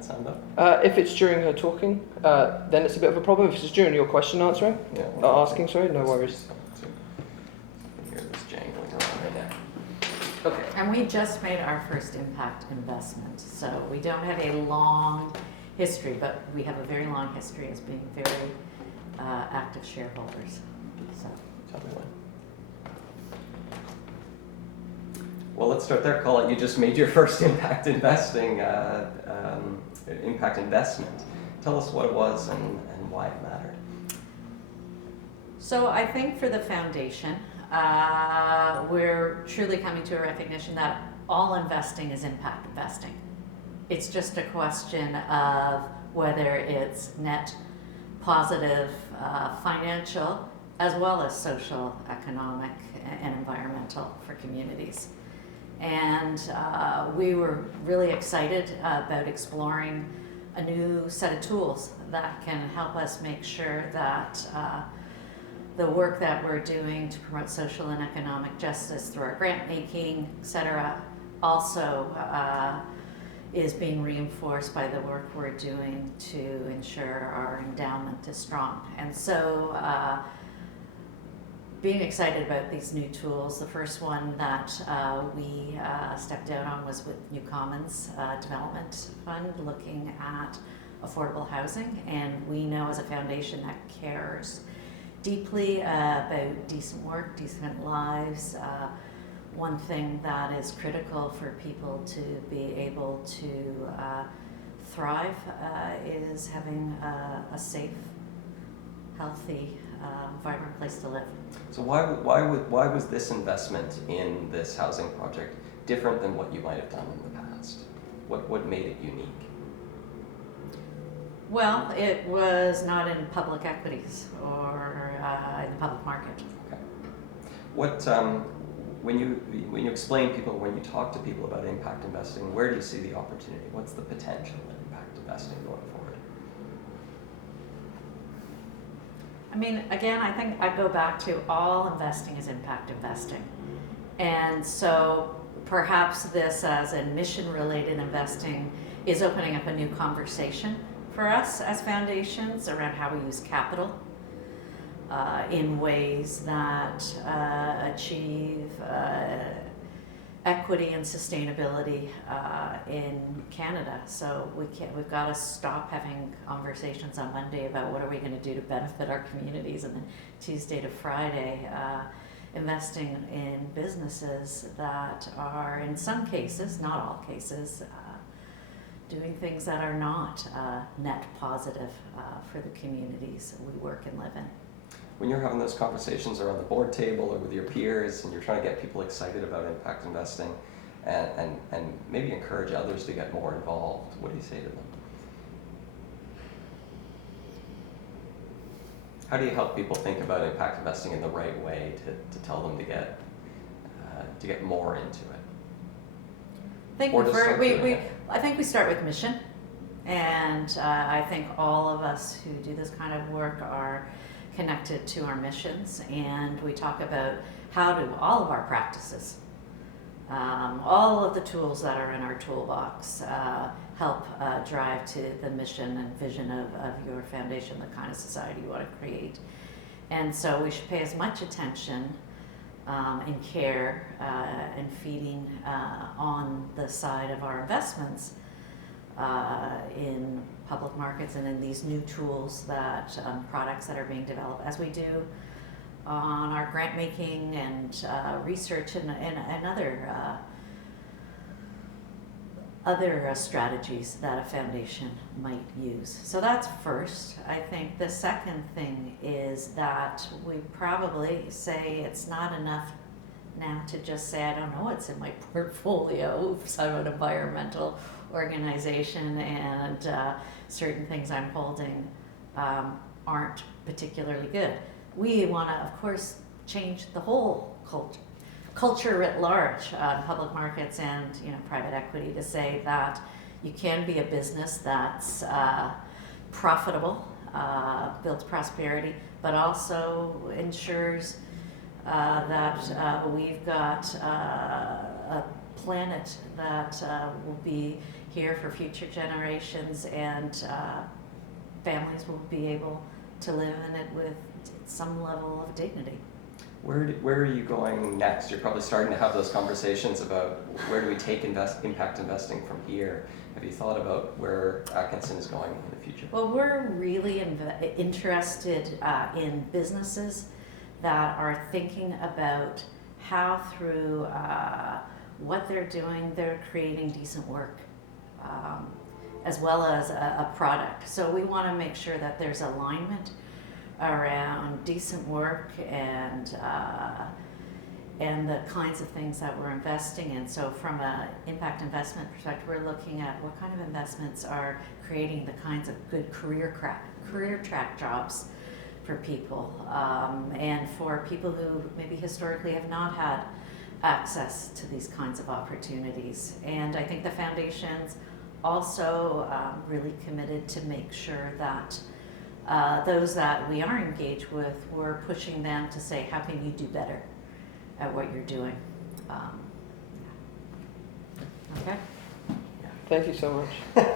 that sound up? If it's during her talking, then it's a bit of a problem. If it's during your question answering, asking, sorry, no worries. I hear this jangling around right now. Okay. And we just made our first impact investment, so we don't have a long history, but we have a very long history as being very active shareholders. So. Tell me when. Well, let's start there. Colette, you just made your first impact investment. Tell us what it was and why it mattered. So I think for the foundation, we're truly coming to a recognition that all investing is impact investing. It's just a question of whether it's net positive financial as well as social, economic, and environmental for communities. And we were really excited about exploring a new set of tools that can help us make sure that the work that we're doing to promote social and economic justice through our grant making, et cetera, also is being reinforced by the work we're doing to ensure our endowment is strong. And so being excited about these new tools, the first one that we stepped out on was with New Commons Development Fund, looking at affordable housing. And we know as a foundation that cares deeply about decent work, decent lives. One thing that is critical for people to be able to thrive is having a safe, healthy, vibrant place to live. So why was this investment in this housing project different than what you might have done in the past? What made it unique? Well, it was not in public equities or in the public market. Okay. What when you explain people, when you talk to people about impact investing, where do you see the opportunity? What's the potential in impact investing going forward? I mean, again, I think I go back to all investing is impact investing. And so perhaps this as a mission-related investing is opening up a new conversation for us as foundations around how we use capital in ways that achieve equity and sustainability in Canada. So we've got to stop having conversations on Monday about what are we going to do to benefit our communities, and then Tuesday to Friday investing in businesses that are, in some cases, not all cases, doing things that are not net positive for the communities we work and live in. When you're having those conversations around the board table or with your peers and you're trying to get people excited about impact investing and maybe encourage others to get more involved, what do you say to them? How do you help people think about impact investing in the right way to tell them to get more into it? I think we start with mission, and I think all of us who do this kind of work are connected to our missions, and we talk about how do all of our practices, all of the tools that are in our toolbox help drive to the mission and vision of your foundation, the kind of society you want to create. And so we should pay as much attention and care and feeding on the side of our investments in public markets and in these new tools that products that are being developed, as we do on our grant making and research and other strategies that a foundation might use. So that's first. I think the second thing is that we probably say it's not enough now to just say, I don't know what's in my portfolio, so I'm an environmental organization and certain things I'm holding aren't particularly good. We want to, of course, change the whole culture writ large, public markets and private equity, to say that you can be a business that's profitable, builds prosperity, but also ensures that we've got a planet that will be here for future generations, and families will be able to live in it with some level of dignity. Where are you going next? You're probably starting to have those conversations about where do we take impact investing from here. Have you thought about where Atkinson is going in the future? Well, we're really interested in businesses that are thinking about how through what they're doing, they're creating decent work, as well as a product. So we want to make sure that there's alignment around decent work and the kinds of things that we're investing in. So from an impact investment perspective, we're looking at what kind of investments are creating the kinds of good career track jobs for people, and for people who maybe historically have not had access to these kinds of opportunities. And I think the foundation's also really committed to make sure that those that we are engaged with, we're pushing them to say, how can you do better at what you're doing? Okay. Thank you so much.